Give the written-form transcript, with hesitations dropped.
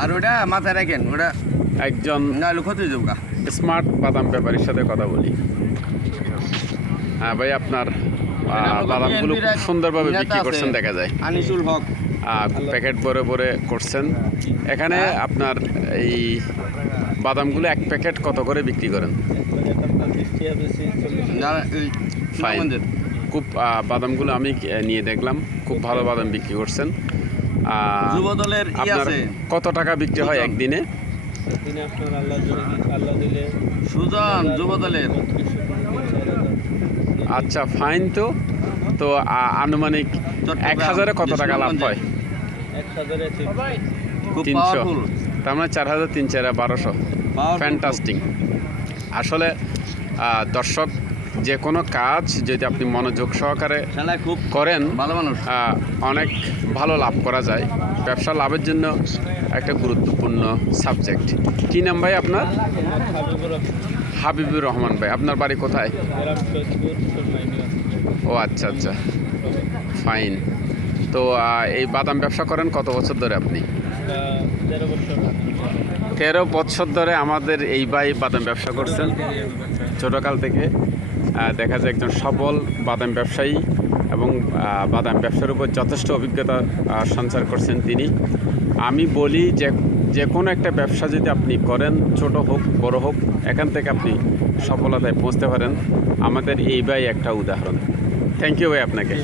আর ওটা মাথায় রাখেন, ওটা একজন নাহলে ক্ষতি হয়ে যাবে। স্মার্ট বাদাম ব্যাপারীর সাথে কথা বলি। হ্যাঁ ভাই, আপনার বাদামগুলো খুব সুন্দরভাবে বিক্রি করছেন দেখা যায়। আনিসুল হক প্যাকেট ভরে ভরে করছেন। এখানে আপনার এই বাদামগুলো এক প্যাকেট কত করে বিক্রি করেন? ফাইন। খুব বাদামগুলো আমি নিয়ে দেখলাম, খুব ভালো বাদাম বিক্রি করছেন। যুবদলের আপনার কত টাকা বিক্রি হয় একদিনে? সুজন যুবদলের। আচ্ছা ফাইন। তো তো আনুমানিক 1000-এ কত টাকা লাভ হয়? 300। তার মানে 4000, 3-4, 1200। ফ্যান্টাস্টিং। আসলে দর্শক, যে কোনো কাজ যদি আপনি মনোযোগ সহকারে খুব করেন, ভালো মানুষ, অনেক ভালো লাভ করা যায়। ব্যবসা লাভের জন্য একটা গুরুত্বপূর্ণ সাবজেক্ট। কী নাম ভাই আপনার? হাবিবুর রহমান ভাই। আপনার বাড়ি কোথায়? ও আচ্ছা আচ্ছা, ফাইন। তো এই বাদাম ব্যবসা করেন কত বছর ধরে আপনি? 13 বছর ধরে আমাদের এই ভাই বাদাম ব্যবসা করছেন ছোটোকাল থেকে। দেখা যায় একজন সফল বাদাম ব্যবসায়ী এবং বাদাম ব্যবসার উপর যথেষ্ট অভিজ্ঞতা সঞ্চার করছেন তিনি। আমি বলি যে কোনো একটা ব্যবসা যদি আপনি করেন, ছোট হোক বড় হোক, এখান থেকে আপনি সফলতায় পৌঁছতে পারেন। আমাদের এই ভাই একটা উদাহরণ। থ্যাংক ইউ ভাই আপনাকে।